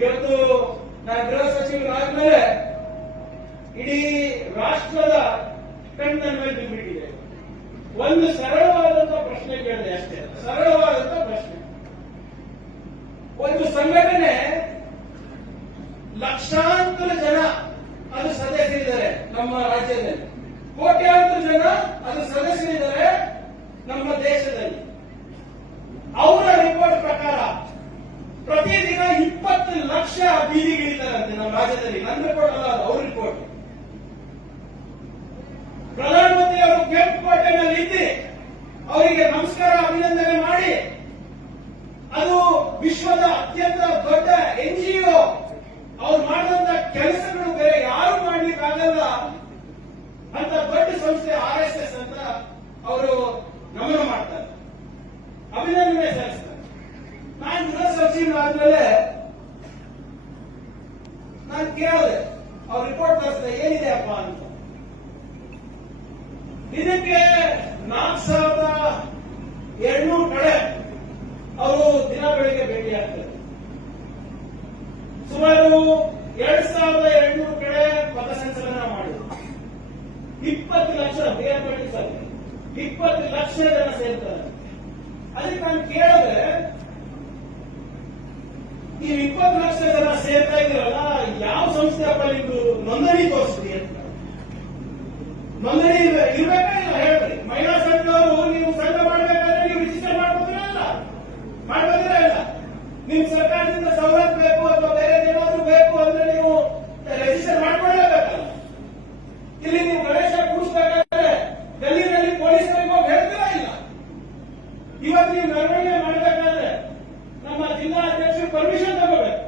ಇವತ್ತು ನಾನು ಗೃಹ ಸಚಿವರಾದ್ಮೇಲೆ ಇಡೀ ರಾಷ್ಟ್ರದ ಕಣ್ಣು ನನ್ನ ಮೇಲೆ ಬಿದ್ದುಬಿಟ್ಟಿದೆ. ಒಂದು ಸರಳವಾದಂತಹ ಪ್ರಶ್ನೆ ಕೇಳಿದೆ ಅಷ್ಟೇ, ಸರಳವಾದಂತಹ ಪ್ರಶ್ನೆ. ಒಂದು ಸಂಘಟನೆ ಲಕ್ಷಾಂತರ ಜನ ಅದು ಸದಸ್ಯರಿದ್ದಾರೆ ನಮ್ಮ ರಾಜ್ಯದಲ್ಲಿ, ಕೋಟ್ಯಾಂತರ ಜನ ಅದು ಸದಸ್ಯರಿದ್ದಾರೆ ನಮ್ಮ ದೇಶದಲ್ಲಿ. ಅವರ ರಿಪೋರ್ಟ್ ಪ್ರಕಾರ ಪ್ರತಿದಿನ 20 ಲಕ್ಷ ಬೀದಿಗಿಳಿತಾರಂತೆ ನಮ್ಮ ರಾಜ್ಯದಲ್ಲಿ. ನನ್ನ ರಿಪೋರ್ಟ್ ಅಲ್ಲ, ಅದು ಅವ್ರ ರಿಪೋರ್ಟ್. ಪ್ರಧಾನಮಂತ್ರಿ ಅವರು ಕೆಂಪುಕೋಟೆನಲ್ಲಿ ಇದ್ದು ಅವರಿಗೆ ನಮಸ್ಕಾರ ಅಭಿನಂದನೆ ಮಾಡಿ, ಅದು ವಿಶ್ವದ ಅತ್ಯಂತ ದೊಡ್ಡ NGO, ಅವ್ರು ಮಾಡಿದಂತ ಕೆಲಸಗಳು ಬೇರೆ ಯಾರು ಮಾಡ್ಲಿಕ್ಕಾಗಲ್ಲ ಅಂತ ದೊಡ್ಡ ಸಂಸ್ಥೆ RSS ಅಂತ ಅವರು ನಮನ ಮಾಡ್ತಾರೆ, ಅಭಿನಂದನೆ ಸಲ್ಲಿಸ್ತಾರೆ. ನಾನು ಗೃಹ ಸಚಿವರಾದ್ಮೇಲೆ ನಾನು ಕೇಳಿದೆ, ಅವ್ರ ರಿಪೋರ್ಟ್ ತರಿಸಿದೆ, ಏನಿದೆ ಅಪ್ಪ ಅಂತ. ಇದಕ್ಕೆ 4200 ಕಡೆ ಅವರು ದಿನ ಬೆಳಿಗ್ಗೆ ಭೇಟಿಯಾಗ್ತಾರೆ. ಸುಮಾರು 2200 ಕಡೆ ಪಥಸಂಚಲನ ಮಾಡಿದ್ರು. 20 ಲಕ್ಷ ಬೇರ್ಪಡಿಸ 20 ಲಕ್ಷ ಜನ ಸೇರ್ತಾರೆ. ಅದಕ್ಕೆ ನಾನು ಕೇಳಿದ್ರೆ, ನೀವು 20 ಲಕ್ಷ ಜನ ಸೇರ್ತಾ ಇದ್ದೀರಲ್ಲ, ಯಾವ ಸಂಸ್ಥೆ ಅಪ್ಪ ನಿಮ್ದು ನೋಂದಣಿ ತೋರಿಸ್ರಿ ಅಂತ. ನೋಂದಣಿ ಇರ್ಬೇಕಾ ಇಲ್ಲ ಹೇಳ್ರಿ. ಮಹಿಳಾ ಸಂಘದವರು ನೀವು ಸಂಘ ಮಾಡಬೇಕಾದ್ರೆ ನೀವು ರಿಜಿಸ್ಟರ್ ಮಾಡ್ಬೋದಿಲ್ಲ, ಮಾಡ್ಬೋದಿಲ್ಲ ಇಲ್ಲ. ನಿಮ್ ಸರ್ಕಾರದಿಂದ ಸವಲತ್ತು ಬೇಕು ಅಥವಾ ಬೇರೆ ಏನಾದ್ರು ಬೇಕು ಅಂದ್ರೆ ನೀವು ರಿಜಿಸ್ಟರ್ ಮಾಡ್ಕೊಳ್ಳೇಬೇಕಲ್ಲ. ಇಲ್ಲಿ ನೀವು ಗಣೇಶ ಕೂರಿಸಬೇಕಾದ್ರೆ ಡೆಲ್ಲಿನಲ್ಲಿ ಪೊಲೀಸರಿಗೆ ಹೋಗಿ ಹೇಳ್ತೀರಾ ಇಲ್ಲ. ಇವತ್ತು ನೀವು ಮೆರವಣಿಗೆ ಮಾಡಬೇಕಾದ್ರೆ ನಮ್ಮ ಜಿಲ್ಲಾ ಅಧ್ಯಕ್ಷರು ಪರ್ಮಿಷನ್ ತಗೋಬೇಕು.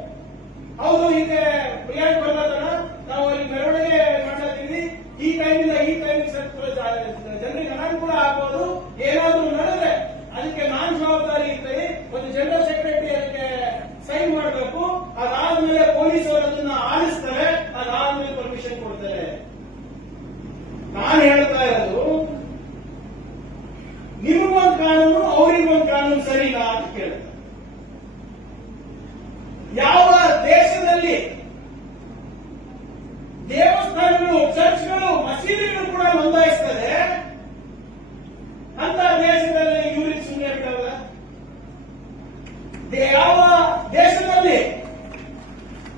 ಹೌದು, ಹೀಗೆ ಪ್ರಿಯಾಂಕ್ ಬರ್ಲಾದನ ನಾವು ಅಲ್ಲಿ ಮೆರವಣಿಗೆ ಮಾಡ್ತೀವಿ, ಈ ಟೈಮಿಂದ ಈ ಟೈಮಿಗೆ ಜನರಿಗೆ ಅನಾನುಕೂಲ ಆಗ್ಬೋದು, ಏನಾದ್ರೂ ನಡೆದ್ರೆ ಅದಕ್ಕೆ ನಾನು ಜವಾಬ್ದಾರಿ ಇರ್ತೀನಿ. ಒಂದು ಜನರಲ್ ಸೆಕ್ರೆಟರಿ ಅದಕ್ಕೆ ಸೈನ್ ಮಾಡಬೇಕು. ಅದಾದ್ಮೇಲೆ ಪೊಲೀಸರು ಅದನ್ನ ಆಲಿಸ್ತಾರೆ, ಅದಾದ್ಮೇಲೆ ಪರ್ಮಿಷನ್ ಕೊಡ್ತಾರೆ. ನಾನು ಹೇಳ್ತಾ ಇರೋದು, ನಿಮಗೊಂದು ಕಾನೂನು ಅವರಿಗೊಂದು ಕಾನೂನು ಸರಿನಾ ಅಂತ ಕೇಳ್ತಾರೆ. ಯಾವ ದೇಶದಲ್ಲಿ ದೇವಸ್ಥಾನಗಳು, ಚರ್ಚ್ಗಳು, ಮಸೀದಿಗಳು ಕೂಡ ನೋಂದಾಯಿಸ್ತದೆ ಅಂತ ದೇಶದಲ್ಲಿ ಇವ್ರಿಗೆ ಸುಮ್ಮನೆ ಬಿಡಲ್ಲ. ಯಾವ ದೇಶದಲ್ಲಿ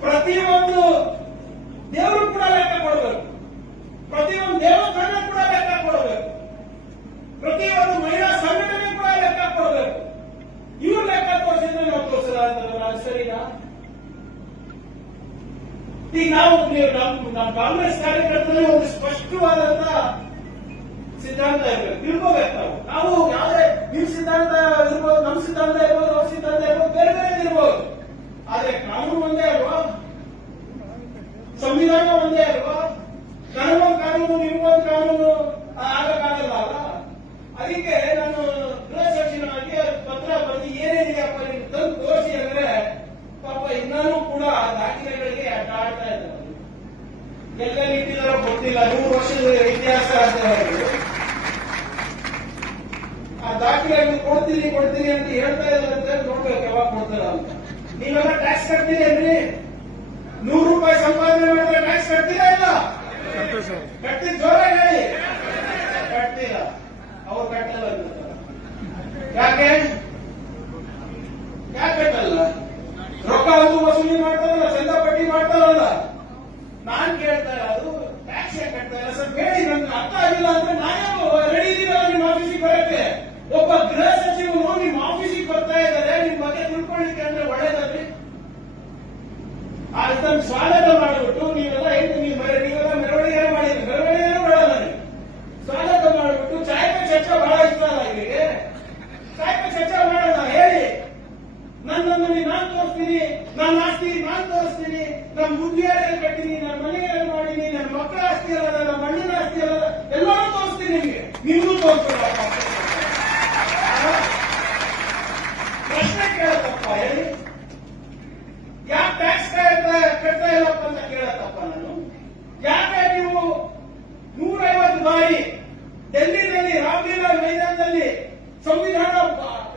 ಪ್ರತಿಯೊಂದು ದೇವರು ಕೂಡ ಲೆಕ್ಕ ಕೊಡಬೇಕು, ಪ್ರತಿಯೊಂದು ದೇವಸ್ಥಾನ ಕೂಡ ಲೆಕ್ಕ ಕೊಡಬೇಕು, ಪ್ರತಿಯೊಂದು ಮಹಿಳಾ ಸಂಘಟನೆ ಕೂಡ ಲೆಕ್ಕ ಕೊಡಬೇಕು. ಇವ್ರು ಲೆಕ್ಕ ತೋರಿಸಿದ್ರೆ ನಾವು ತೋರಿಸಲ್ಲ ಅಂತಲ್ಲ, ಸರಿನಾ? ಈಗ ನಾವು ನಮ್ಮ ಕಾಂಗ್ರೆಸ್ ಕಾರ್ಯಕರ್ತರಲ್ಲಿ ಒಂದು ಸ್ಪಷ್ಟವಾದಂತಹ ಸಿದ್ಧಾಂತ ಇರಬೇಕು, ತಿಳ್ಕೋಬೇಕು. ನಾವು ಯಾವುದೇ ನಿಮ್ ಸಿದ್ಧಾಂತ ಇರ್ಬೋದು, ನಮ್ಮ ಸಿದ್ಧಾಂತ ಇರ್ಬೋದು, ಅವ್ರ ಸಿದ್ಧಾಂತ ಇರ್ಬೋದು, ಬೇರೆ ಬೇರೆ ಇರ್ಬೋದು. ಆದ್ರೆ ಕಾನೂನು ಒಂದೇ ಅಲ್ವಾ, ಸಂವಿಧಾನ ಒಂದೇ ಅಲ್ವಾ? ನನಗೊಂದು ಕಾನೂನು, ನಿಮ್ಗೊಂದು ಕಾನೂನು ಆಗಕ್ಕಾಗಲ್ಲ ಅಲ್ಲ. ಅದಕ್ಕೆ ನಾನು ಗೃಹ ಸಚಿವನಾಗಿ ಪತ್ರ ಬರೆದು ಏನೇನಿದೆಯಪ್ಪ ನೀವು ತಂದು ತೋರಿಸಿ ಅಂದ್ರೆ, ಪಾಪ ಇನ್ನೂ ಕೂಡ ದಾಖಲೆಗಳಿಗೆ ಆಡ್ತಾ ಇದ್ದಾರೆ. ಎಲ್ಲೆಲ್ಲಿ ಇಟ್ಟಿದಾರೋ ಗೊತ್ತಿಲ್ಲ, 100 ವರ್ಷದ ಇತಿಹಾಸ ಅಂತ ಹೇಳಿ ಆ ದಾಖಲೆಯನ್ನು ಕೊಡ್ತೀನಿ ಅಂತ ಹೇಳ್ತಾ ಇದ್ದಾರೆ. ನೋಡ್ಬೇಕು ಯಾವಾಗ ಕೊಡ್ತಾರ ಅಂತ. ನೀವೆಲ್ಲ ಟ್ಯಾಕ್ಸ್ ಕಟ್ತೀರಿ ಅಲ್ರಿ? 100 ರೂಪಾಯಿ ಸಂಪಾದನೆ ಮಾಡಿದ್ರೆ ಟ್ಯಾಕ್ಸ್ ಕಟ್ತೀರಾ ಇಲ್ಲ? ಕಟ್ತೀರಿ, ಜೋರಾಗಿ ಹೇಳಿ. ಕಟ್ತೀರ, ಅವ್ರು ಕಟ್ಟಲ್ಲ. ಯಾಕೆ ಕಟ್ಟಲ್ಲ? ರೊಕ್ಕ ಒಂದು ವಸೂಲಿ ಮಾಡ್ತಾರಲ್ಲ, ಚಂದ ಪಟ್ಟಿ ಮಾಡ್ತಾರಲ್ಲ. ನಾನ್ ಕೇಳ್ತಾ ಇರೋದು, ಟ್ಯಾಕ್ಸ್ ಯಾಕೆ ಕಟ್ತಾ ಇಲ್ಲ ಸರ್? ಹೇಳಿ, ನನ್ಗೆ ಅರ್ಥ ಆಗಿಲ್ಲ ಅಂದ್ರೆ ನಾನು ರೆಡಿ ಇದೀನಲ್ಲ ನಿಮ್ಮ ಆಫೀಸಿಗೆ ಬರಕ್ಕೆ. ಒಬ್ಬ ಗೃಹ ಸಚಿವರು ನಿಮ್ಮ ಆಫೀಸಿಗೆ ಬರ್ತಾ ಇದ್ದಾರೆ, ನಿಮ್ ಬಗ್ಗೆ ತಿಳ್ಕೊಳ್ಳಿಕ್ಕೆ ಅಂದ್ರೆ ಒಳ್ಳೇದಲ್ರಿ. ಅದನ್ನ ಸ್ವಾಗತ ಮಾಡಿಬಿಟ್ಟು ನೀವೆಲ್ಲ ನೀವೆಲ್ಲ ಮೆರವಣಿಗೆ ಮಾಡಿದ್ರಿ, ಮೆರವಣಿಗೆ ಬೇಡ ನನಗೆ. ಸ್ವಾಗತ ಮಾಡಿಬಿಟ್ಟು ಚಾಯ್ ಪೆ ಚರ್ಚೆ ಬಹಳ ಇಷ್ಟ ಅಲ್ಲ ಇವರಿಗೆ. ಚಾಯ್ ಪೆ ಚರ್ಚೆ ಮಾಡೋಣ, ಹೇಳಿ. ನನ್ನನ್ನು ನಾನು ತೋರಿಸ್ತೀನಿ, ನನ್ನ ಆಸ್ತಿ ನಾನು ತೋರಿಸ್ತೀನಿ, ನನ್ನ ಮುದ್ದಿಯಲ್ಲಿ ಕಟ್ಟಿನಿ, ನನ್ನ ಮನೆಯಲ್ಲಿ ಮಾಡೀನಿ, ನನ್ನ ಮಕ್ಕಳ ಆಸ್ತಿ ಅಲ್ಲ, ನನ್ನ ಮಣ್ಣಿನ ಆಸ್ತಿ ಅಲ್ಲ, ಎಲ್ಲರೂ ತೋರಿಸ್ತೀನಿ ನಿಮಗೆ. ನಿಮ್ಗೂ ತೋರಿಸ್ತಾರೆ. ಪ್ರಶ್ನೆ ಕೇಳತ್ತಪ್ಪ, ಹೇಳಿ. ಯಾಕೆ ಟ್ಯಾಕ್ಸ್ ಕಟ್ತಾ ಇಲ್ಲಪ್ಪ ಅಂತ ಕೇಳತ್ತಪ್ಪ ನಾನು. ಯಾಕೆ ನೀವು 150 ಬಾರಿ ಡೆಲ್ಲಿನಲ್ಲಿ ರಾಮಲೀಲಾ ಮೈದಾನದಲ್ಲಿ ಸಂವಿಧಾನ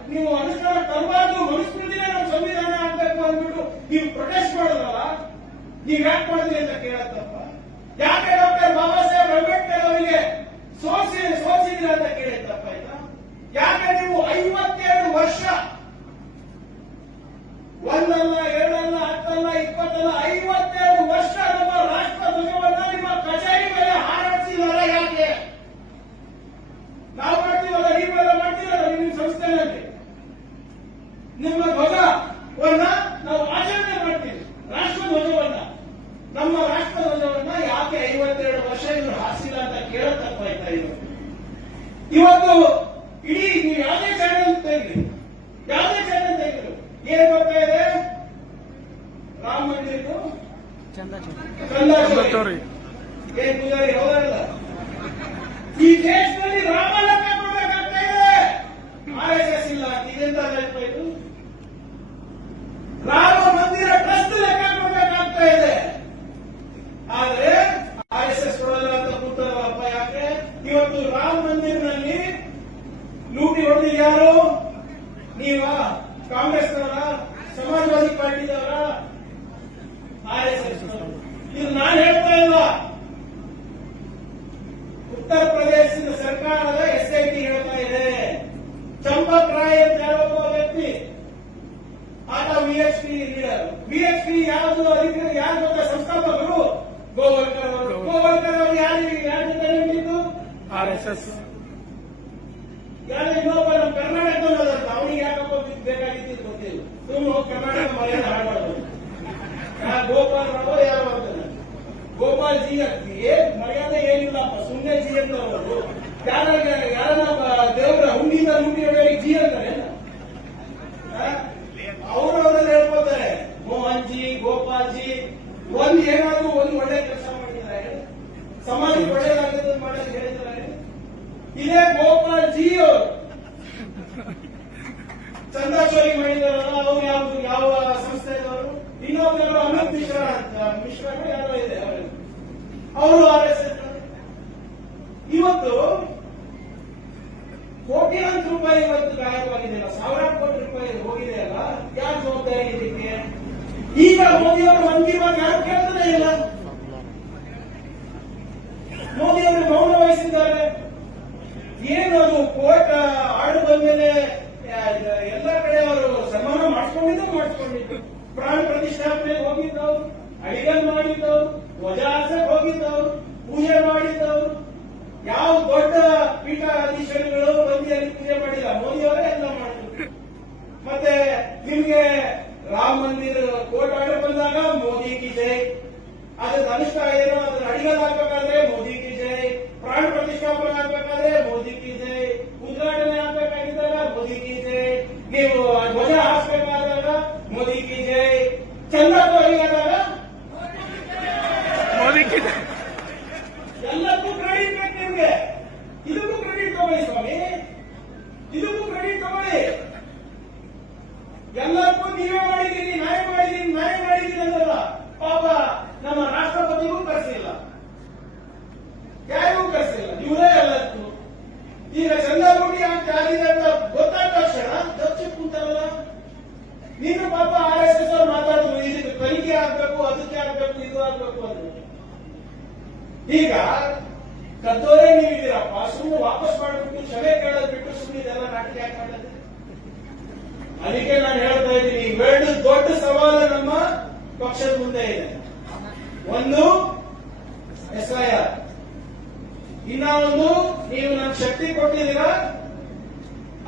ನೀವು ಅನುಷ್ಠಾನ ತರಬಾರ್ದು, ಮನುಸ್ಮೃತಿನೇ ನಮ್ಮ ಸಂವಿಧಾನ ಆಗ್ಬೇಕು ಅಂದ್ಬಿಟ್ಟು ನೀವು ಪ್ರೊಟೆಸ್ಟ್ ಮಾಡೋದು ನೀವ್ ಯಾಕೆ ಮಾಡಿದ್ರಿ ಅಂತ ಕೇಳತ್ತಪ್ಪ. ಯಾಕೆ ಡಾಕ್ಟರ್ ಬಾಬಾ ಸಾಹೇಬ್ ಅಂಬೇಡ್ಕರ್ ಅವರಿಗೆ ಸೋಸಿದ್ರಿ ಅಂತ ಕೇಳಿದ್ದಪ್ಪ. ಯಾಕೆ ನೀವು 52 ವರ್ಷ, ಒಂದಲ್ಲ, ಎರಡಲ್ಲ, 10 ಅಲ್ಲ, 20 ಅಲ್ಲ, 52 ವರ್ಷ ನಮ್ಮ ರಾಷ್ಟ್ರ ಧ್ವಜವನ್ನ ನಿಮ್ಮ ಕಚೇರಿ ಮೇಲೆ ಹಾರಾಡಿಸಿದಾರ? ಯಾಕೆ? ನಾವು ಮಾಡ್ತೀವಲ್ಲ, ನೀವೆಲ್ಲ ಮಾಡ್ತೀವಲ್ಲ ನಿಮ್ಮ ಸಂಸ್ಥೆಯಲ್ಲಿ. ನಿಮ್ಮ ಧ್ವಜವನ್ನ ನಾವು ಆಚರಣೆ ಮಾಡ್ತೀವಿ, ರಾಷ್ಟ್ರ ಧ್ವಜವನ್ನ. ನಮ್ಮ ರಾಷ್ಟ್ರ ಧ್ವಜವನ್ನ ಯಾಕೆ 52 ವರ್ಷ ಇವರು ಹಾರಿಸಿಲ್ಲ ಅಂತ ಕೇಳತಪ್ಪಾಯ್ತಾ? ಇವತ್ತು ಇಡೀ ನೀವು ಯಾವುದೇ ಚಾನೆಲ್ ತೆಗೆದು ಏನ್ ಬರ್ತಾ ಇದೆ? ರಾಮ ಮಂದಿರದ್ದು ಚಂದಾಚೋರಿ ಏನ್ ಪೂಜಾರಿ ಹೌದಲ್ಲ? ಈ ದೇಶದಲ್ಲಿ ರಾಮ ಲೆಕ್ಕ ಕೊಡಬೇಕಾಗ್ತಾ ಇದೆ. RSS ಇಲ್ಲ, ಇದೆಂತ ಇದು? ರಾಮ ಮಂದಿರ ಟ್ರಸ್ಟ್ ಲೆಕ್ಕ ಕೊಡಬೇಕಾಗ್ತಾ ಇದೆ. ಆದ್ರೆ RSS ಕೊಡಲ್ಲ ಅಂತ ಕೂತಾರಲ್ಲಪ್ಪ. ಯಾಕೆ? ಇವತ್ತು ರಾಮ ಮಂದಿರನಲ್ಲಿ ಲೂಟಿ ಹೊಡೆದಿದ್ದು ಯಾರು? ನೀವ? ಕಾಂಗ್ರೆಸ್ನವರ? ಸಮಾಜವಾದಿ ಪಾರ್ಟಿದವರ? RSS? ಇದು ನಾನು ಹೇಳ್ತಾ ಇಲ್ಲ, ಉತ್ತರ ಪ್ರದೇಶದ ಸರ್ಕಾರದ SIT ಹೇಳ್ತಾ ಇದೆ. ಚಂಪಕ್ ರಾಯ್ ಅಂತ ಹೇಳುವ ವ್ಯಕ್ತಿ, ಆತ VHP ಲೀಡರ್. VHP ಯಾವುದು ಅಧಿಕಾರಿ? ಯಾರು ಗೊತ್ತಾ? ಸಂಸ್ಥಾಪಕರು ಗೋವರ್ಕರ್ ಅವರು. ಗೋವರ್ಕರ್ ಅವರು ಯಾರ ಜೊತೆ ನಿಂತಿದ್ದು? RSS. ಯಾರು ಇನ್ನೊಬ್ಬ ನಮ್ಮ ಕರ್ನಾಟಕದಲ್ಲ, ಅವನಿಗೆ ಯಾಕಪ್ಪ ಬೇಕಾಗಿದ್ದು ಗೊತ್ತಿಲ್ಲ. ತುಂಬ ಕರ್ನಾಟಕ ಮರ್ಯಾದೆ ಹಾಳಾಡೋದು. ಗೋಪಾಲ್ ರಾವ್ ಯಾರು ಅಂತಾನೆ, ಗೋಪಾಲ್ ಜಿ ಮರ್ಯಾದೆ ಏನಿಲ್ಲಪ್ಪ, ಸುಮ್ಮನೆ ಜಿ ಅಂತ ಅವರು. ಯಾರನ್ನ ದೇವರ ಹುಂಡಿಯಿಂದ ಲೂಟಿ ಹೊಡೆಯೋರಿಗೆ ಜಿ ಅಂತಾರೆ. ಅವರವರೆಲ್ಲ ಹೇಳ್ಕೊತಾರೆ ಮೋಹನ್ ಜಿ, ಗೋಪಾಲ್ ಜಿ. ಏನಾದ್ರು ಒಂದು ಒಳ್ಳೆ ಕೆಲಸ ಮಾಡಿದ್ದಾರೆ, ಸಮಾಜಕ್ಕೆ ಒಳ್ಳೆಯದಾಗಿದ್ದು ಮಾಡೋದು ಹೇಳಿದ್ದಾರೆ. ಇದೇ ಗೋಪಾಲ್ ಜಿ ಅವರು ಚಂದಾಚೋರಿ ಮಾಡಿದಾರಲ್ಲ, ಅವ್ರು ಯಾವ್ದು ಯಾವ ಸಂಸ್ಥೆದವರು? ಇನ್ನೊಬ್ಬರು ಅಮಿತ್ ಮಿಶ್ರಾ ಯಾರೋ ಇದೆ, ಅವರು RSS. ಇವತ್ತು ಕೋಟ್ಯಾಂತರ ರೂಪಾಯಿ ಇವತ್ತು ಗಾಯಕವಾಗಿದೆಯಲ್ಲ, ಸಾವಿರಾರು ಕೋಟಿ ರೂಪಾಯಿ ಹೋಗಿದೆಯಲ್ಲ, ಯಾರು ಜವಾಬ್ದಾರಿ ಇದಕ್ಕೆ? ಈಗ ಮೋದಿಯವರು ಮನ್ ಕಿ ಬಾತ್ ಯಾರು ಕೇಳ್ತಾನೆ ಇಲ್ಲ. ಮೋದಿಯವರು ಮೌನ ವಹಿಸಿದ್ದಾರೆ. ಏನು ಅದು ಕೋರ್ಟ್ ಆರ್ಡರ್ ಬಂದ್ಮೇಲೆ ಎಲ್ಲ ಕಡೆ ಅವರು ಸನ್ಮಾನ ಮಾಡಿಸ್ಕೊಂಡಿದ್ದು. ಪ್ರಾಣ ಪ್ರತಿಷ್ಠಾಪನೆಗೆ ಹೋಗಿದ್ದವ್ರು, ಅಡಿಗೆ ಮಾಡಿದ್ದವ್ರು, ಧ್ವಜ ಹಾರಿಸಕ್ಕೆ ಹೋಗಿದ್ದವ್ರು, ಪೂಜೆ ಮಾಡಿದ್ದವ್ರು. ಯಾವ ದೊಡ್ಡ ಪೀಠಾಧೀಶರುಗಳು ಬಂದು ಅಲ್ಲಿ ಪೂಜೆ ಮಾಡಿಲ್ಲ, ಮೋದಿಯವರೇ ಎಲ್ಲ ಮಾಡಿದ್ರು. ಮತ್ತೆ ನಿಮ್ಗೆ ರಾಮ ಮಂದಿರ ಕೋರ್ಟ್ ಆರ್ಡರ್ ಬಂದಾಗ ಮೋದಿ ಕಿ ಜೈ, ಅದ್ರ ಅನುಷ್ಠ ಏನೋ ಅದನ್ನ ಅಡಿಗಲ್ ಹಾಕ್ಬೇಕಾದ್ರೆ ಮೋದಿ ಕಿ ಜೈ, ಪ್ರಾಣ ಪ್ರತಿಷ್ಠಾಪನೆ ಆಗ್ಬೇಕಾದ್ರೆ ಮೋದಿ ಕಿ ಜೈ, ಉದ್ಘಾಟನೆ ಆಗ್ಬೇಕಾಗಿದ್ದಾಗ ಮೋದಿ ಕಿ ಜೈ, ನೀವು ಧ್ವಜ ಹಾರಿಸಬೇಕಾದಾಗ ಮೋದಿ ಕಿ ಜೈ, ಚಂದ್ರಕೋರಿ ಆದಾಗ ಮೋದಿ ಕಿ ಜೈ. ಎಲ್ಲಕ್ಕೂ ಕ್ರೆಡಿಟ್ ಬೇಕು ನಿಮ್ಗೆ. ಇದಕ್ಕೂ ಕ್ರೆಡಿಟ್ ತಗೊಳ್ಳಿ ಸ್ವಾಮಿ, ಇದಕ್ಕೂ ಕ್ರೆಡಿಟ್ ತಗೊಳ್ಳಿ. ಎಲ್ಲಕ್ಕೂ ನೀವೇ ಮಾಡಿದ್ದೀರಿ, ನಾನೇ ಮಾಡಿದ್ದೀನಿ ಅಂದಲ್ಲ. ಪಾಪ ನಮ್ಮ ರಾಷ್ಟ್ರಪತಿಗೂ ಕರೆಸಿಲ್ಲ, ಯಾರಿಗೂ ಕರೆಸಿಲ್ಲ, ಇವರೇ ಎಲ್ಲಕ್ಕೂ. ಈಗ ಚಂದ್ರಕೋಟಿ ಆಗಿದೆ ಅಂತ ಗೊತ್ತಾದ ತಕ್ಷಣ ದಕ್ಷಿಣ ಕೂತಾರಲ್ಲ. ನೀನು ಪಾಪ RSS ಅವ್ರು ಮಾತಾಡಿದ್ರು, ಇದಕ್ಕೆ ತನಿಖೆ ಆಗ್ಬೇಕು, ಅದಕ್ಕೆ ಆಗ್ಬೇಕು, ಇದು ಆಗ್ಬೇಕು ಅಂತ. ಈಗ ಕದ್ದೋರೇ ನೀವಿದ್ದೀರಪ್ಪ, ಸುಮ್ಮನೆ ವಾಪಸ್ ಮಾಡಿಬಿಟ್ಟು ಕ್ಷಮೆ ಕೇಳೋದು ಬಿಟ್ಟು ಸುಮ್ಮನೆ ಇದೆಲ್ಲ ನಾಟಕ ಯಾಕೆ ಮಾಡೋದು? ಅದಕ್ಕೆ ನಾನು ಹೇಳ್ತಾ ಇದ್ದೀನಿ, ಎರಡು ದೊಡ್ಡ ಸವಾಲು ನಮ್ಮ ಪಕ್ಷದ ಮುಂದೆ ಇದೆ. ಒಂದು SIR, ಇನ್ನ ಒಂದು ನೀವು ನನ್ನ ಶಕ್ತಿ ಕೊಟ್ಟಿದ್ದೀರಾ,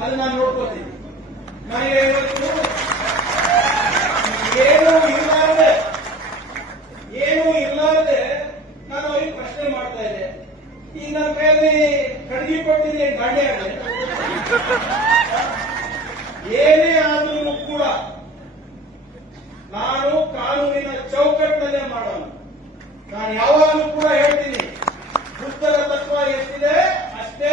ಅದು ನಾನು ನೋಡ್ಕೋತೀನಿ. ನನಗೆ ಇವತ್ತು ಏನೂ ಇರ್ಲಾರದೆ ನಾನು ಅವ್ರಿಗೆ ಪ್ರಶ್ನೆ ಮಾಡ್ತಾ ಇದ್ದೆ. ಈಗ ನನ್ನ ಕೈಯಲ್ಲಿ ಕಡ್ಗಿ ಕೊಟ್ಟಿದ್ದೀನಿ, ಗಾಂಡಿ ಆಗಿದೆ. ಏನೇ ಆದ್ರೂ ಕೂಡ ನಾನು ಕಾನೂನಿನ ಚೌಕಟ್ಟಿನಲ್ಲೇ ಮಾಡೋಣ. ನಾನು ಯಾವಾಗಲೂ ಕೂಡ ಹೇಳ್ತೀನಿ, ಬುದ್ಧರ ತತ್ವ ಎಷ್ಟಿದೆ ಅಷ್ಟೇ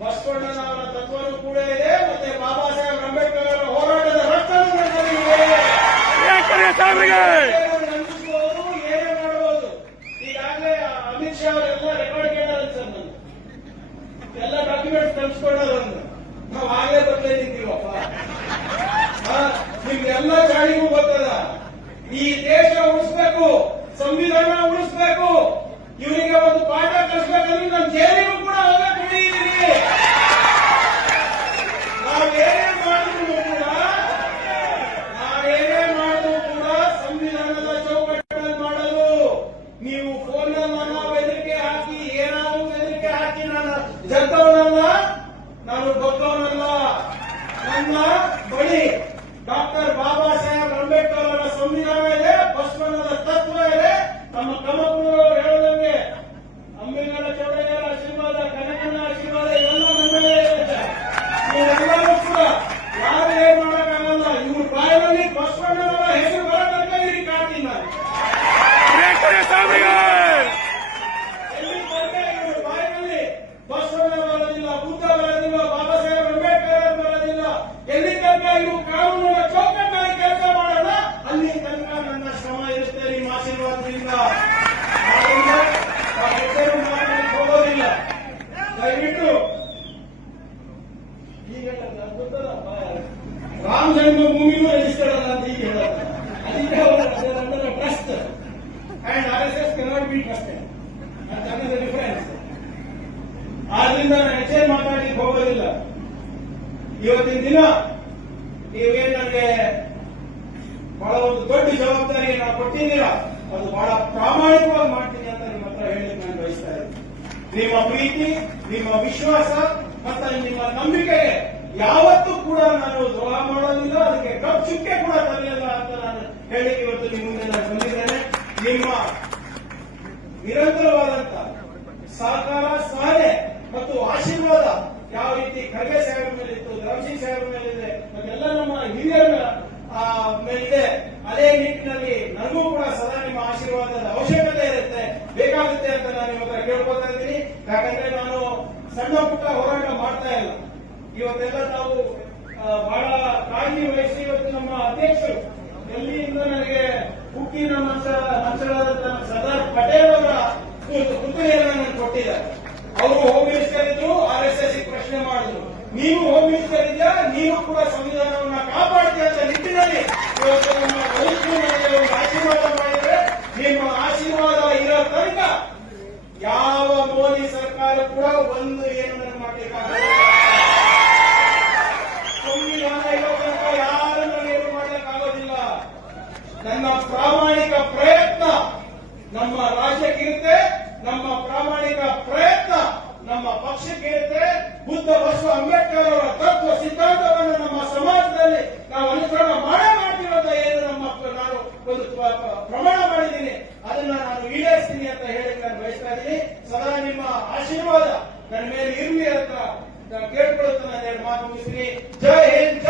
ಬಸವಣ್ಣನವರ ತತ್ವನೂ ಕೂಡ ಇದೆ, ಮತ್ತೆ ಬಾಬಾ ಸಾಹೇಬ್ ಅಂಬೇಡ್ಕರ್ ಅವರ ಹೋರಾಟದ ರಕ್ತನೂ ನನ್ನಲ್ಲಿದೆ. ನಂಬಿಸಬಹುದು, ಏನೇ ಮಾಡಬಹುದು. ಈಗಾಗಲೇ ಅಮಿತ್ ಶಾ ಅವರೆಲ್ಲ ರೆಕಾರ್ಡ್ ಕೇಳೋದು ಸರ್, ನಾನು ಎಲ್ಲ ಡಾಕ್ಯುಮೆಂಟ್ಸ್ ತಂದ್ಕೊಳ್ಳೋದು ಅಂದ್ರೆ ನಾವು ಆಗಲೇ ಬರ್ತಾ ಇದ್ದೀವಪ್ಪ. ನಿಮ್ಗೆಲ್ಲ ಗಾಡಿಗೂ ಬರ್ತದ. ಈ ದೇಶ ಉಳಿಸ್ಬೇಕು, ಸಂವಿಧಾನ ಉಳಿಸಬೇಕು, ಇವರಿಗೆ ಒಂದು ಪಾಠ ಕಲಿಸಬೇಕಂದ್ರೆ ನಮ್ಮ ಜೈಲಿಗೂ ಕೂಡ ಹೋಗಕ್ಕೆ ಹಿಡಿಯಿದ್ದೀರಿ. ನಾವೇನೇ ಮಾಡಿದ್ರು ಕೂಡ ಸಂವಿಧಾನದ ಚೌಕಟ್ಟಲ್ಲಿ ಮಾಡಲು ನೀವು ಫೋನ್ನಲ್ಲಿ ನನ್ನ ಬೆದರಿಕೆ ಹಾಕಿ ಏನಾದರೂ ಬೆದರಿಕೆ ಹಾಕಿ ನಾನು ಜಗ್ಗವನಲ್ಲ, ನಾನು ಬಗ್ಗವನಲ್ಲ. ನನ್ನ ಬಳಿ ಡಾಕ್ಟರ್ ಬಾಬಾ ಸಾಹೇಬ್ ಅಂಬೇಡ್ಕರ್ ಅವರ ಸಂವಿಧಾನ ಇದೆ, ಬಸವಣ್ಣನ ತತ್ವ ಇದೆ. ನಮ್ಮ ಕಮಲಪುರವರು ಹೇಳದಂಗೆ ಅಂಬಿಗರ ಚೌಡಯ್ಯರ ಆಶೀರ್ವಾದ, ಕನಕನ ಆಶೀರ್ವಾದ ಇವೆಲ್ಲ ನಮ್ಮ ಮೇಲೆ ಇದೆ. ನೀವೆಲ್ಲರೂ ಕೂಡ ಯಾರು ಏನ್ ಮಾಡಕ್ಕಾಗಲ್ಲ. ಇವ್ರ ಬಾಯಲ್ಲಿ ಬಸವಣ್ಣನವರ ಹೆಸರು ಬರೋ ತನಕ ಇಲ್ಲಿ ಕಾಡ್ತೀನಿ ನಾನು. ಎಲ್ಲಿ ತನಕ ಇವ್ರ ಬಾಯಲ್ಲಿ ಬಸವಣ್ಣ ಬರೋದಿಲ್ಲ, ಬುದ್ಧ ಬರೋದಿಲ್ಲ, ಬಾಬಾ ಸಾಹೇಬ್ ಅಂಬೇಡ್ಕರ್ ಬರೋದಿಲ್ಲ, ಎಲ್ಲಿ ತನಕ ಇವು ಕಾನೂನಿನ ಚೌಕಟ್ಟಿನಲ್ಲಿ ಕೆಲಸ ಮಾಡಲ್ಲ, ಅಲ್ಲಿ ತನಕ ನನ್ನ ಶ್ರಮ ಇರುತ್ತೆ ನಿಮ್ಮ ಆಶೀರ್ವಾದದಿಂದ. ಹೆಸರು ಮಾಡಲಿಕ್ಕೆ ಹೋಗೋದಿಲ್ಲ. ದಯವಿಟ್ಟು ಈಗ ಗೊತ್ತದಪ್ಪ, ರಾಮ ಜನ್ಮಭೂಮಿನೂ ರಿಜಿಸ್ಟರ್ಡ್ ಅಲ್ಲ ಅಂತ ಈಗ ಹೇಳೋದು. ಅದಕ್ಕೆ ಅವರ trust and RSS cannot be trusted. That is the difference. ಆದ್ರಿಂದ ನಾನು ಹೆಚ್ಚೇ ಮಾತಾಡಲಿಕ್ಕೆ ಹೋಗೋದಿಲ್ಲ. ಇವತ್ತಿನ ದಿನ ನೀವೇನು ನನಗೆ ಬಹಳ ಒಂದು ದೊಡ್ಡ ಜವಾಬ್ದಾರಿಯನ್ನು ಕೊಟ್ಟಿದ್ದೀರಾ, ಅದು ಬಹಳ ಪ್ರಾಮಾಣಿಕವಾಗಿ ಮಾಡ್ತೀನಿ ಅಂತ ನಿಮ್ಮ ಹತ್ರ ಹೇಳಲಿಕ್ಕೆ ನಾನು ಬಯಸ್ತಾ ಇದ್ದೀನಿ. ನಿಮ್ಮ ಪ್ರೀತಿ, ನಿಮ್ಮ ವಿಶ್ವಾಸ ಮತ್ತು ನಿಮ್ಮ ನಂಬಿಕೆಗೆ ಯಾವತ್ತೂ ಕೂಡ ನಾನು ದ್ರೋಹ ಮಾಡೋದಿಲ್ಲ, ಅದಕ್ಕೆ ಕಪ್ ಚುಕ್ಕೆ ಕೂಡ ತರಲಿಲ್ಲ ಅಂತ ನಾನು ಹೇಳಲಿಕ್ಕೆ ಇವತ್ತು ನಿಮ್ಮ ಮುಂದೆ ನಾನು ಬಂದಿದ್ದೇನೆ. ನಿಮ್ಮ ನಿರಂತರವಾದಂತ ಸಹಕಾರ, ಸಹನೆ ಮತ್ತು ಆಶೀರ್ವಾದ ಯಾವ ರೀತಿ ಖರ್ಗೆ ಸಾಹೇಬ್ ಮೇಲಿತ್ತು, ಧರ್ಮಸಿಂಗ್ ಸಾಹೇಬ್ ಮೇಲಿದೆ, ಮತ್ತೆಲ್ಲ ನಮ್ಮ ಹಿರಿಯರ ಮೇಲಿದೆ, ಅದೇ ನಿಟ್ಟಿನಲ್ಲಿ ನನಗೂ ಕೂಡ ಸದಾ ನಿಮ್ಮ ಆಶೀರ್ವಾದದ ಅವಶ್ಯಕತೆ ಇರುತ್ತೆ, ಬೇಕಾಗುತ್ತೆ ಅಂತ ನಾನು ನಿಮ್ಮ ಹತ್ರ ಕೇಳ್ಕೊತಾ ಇದ್ದೀನಿ. ಯಾಕಂದ್ರೆ ನಾನು ಸಣ್ಣ ಪುಟ್ಟ ಹೋರಾಟ ಮಾಡ್ತಾ ಇಲ್ಲ. ಇವತ್ತೆಲ್ಲ ನಾವು ಬಹಳ ಕಾಳಜಿ ವಹಿಸಿ ಇವತ್ತು ನಮ್ಮ ಅಧ್ಯಕ್ಷರು ಡೆಲ್ಲಿಯಿಂದ ನನಗೆ ಹುಟ್ಟಿನ ಮಂಚಳಾದಂತಹ ಸರ್ದಾರ್ ಪಟೇಲ್ ಅವರ ಪುತ್ರಿಯನ್ನು ನನಗೆ ಕೊಟ್ಟಿದ್ದಾರೆ. ಅವರು ಹೋಮ್ ಮಿನಿಸ್ಟರ್ ಇದ್ರು, RSS ಪ್ರಶ್ನೆ ಮಾಡಿದ್ರು, ನೀವು ಹೋಮ್ ಮಿನಿಸ್ಟರ್ ಇದೆಯಾ, ನೀವು ಕೂಡ ಸಂವಿಧಾನವನ್ನ ಕಾಪಾಡ್ತೀಯ ಅಂತ ನಿಟ್ಟಿನಲ್ಲಿ ಇವತ್ತು ನಮ್ಮ ವರಿಷ್ಠರು ನನಗೆ ಒಂದು ಆಶೀರ್ವಾದ ಮಾಡಿದ್ರೆ, ನಿಮ್ಮ ಆಶೀರ್ವಾದ ಇರೋ ತನಕ ಯಾವ ಮೋದಿ ಸರ್ಕಾರ ಕೂಡ ಒಂದು ಏನು ನನಗೆ ಮಾಡಲಿಕ್ಕಾಗಲ್ಲ. ಸಂವಿಧಾನ ಇರೋ ತನಕ ಯಾರು ಏನು ಮಾಡಲಿಕ್ಕಾಗೋದಿಲ್ಲ. ನನ್ನ ಪ್ರಾಮಾಣಿಕ ಪ್ರಯತ್ನ ನಮ್ಮ ರಾಜ್ಯಕ್ಕಿರುತ್ತೆ, ನಮ್ಮ ಪ್ರಾಮಾಣಿಕ ಪ್ರಯತ್ನ ನಮ್ಮ ಪಕ್ಷಕ್ಕಿರುತ್ತೆ. ಬುದ್ಧ, ಬಸವ, ಅಂಬೇಡ್ಕರ್ ಅವರ ತತ್ವ ಸಿದ್ಧಾಂತವನ್ನು ನಮ್ಮ ಸಮಾಜದಲ್ಲಿ ನಾವು ಅನುಸರಣ ಮಾಡ್ತಿರೋದ ಏನು ನಾನು ಒಂದು ಪ್ರಮಾಣ ಮಾಡಿದ್ದೀನಿ, ಅದನ್ನ ನಾನು ಈಡೇರಿಸ್ತೀನಿ ಅಂತ ಹೇಳಕ್ಕೆ ನಾನು ಬಯಸ್ತಾ ಇದ್ದೀನಿ. ಸದಾ ನಿಮ್ಮ ಆಶೀರ್ವಾದ ನನ್ನ ಮೇಲೆ ಇರಲಿ ಅಂತ ನಾನು ಕೇಳ್ಕೊಳ್ಳುತ್ತಾ ನಾನು ಮಾತು ಮುಗಿಸ್ತೀನಿ. ಜೈ ಹಿಂದ್.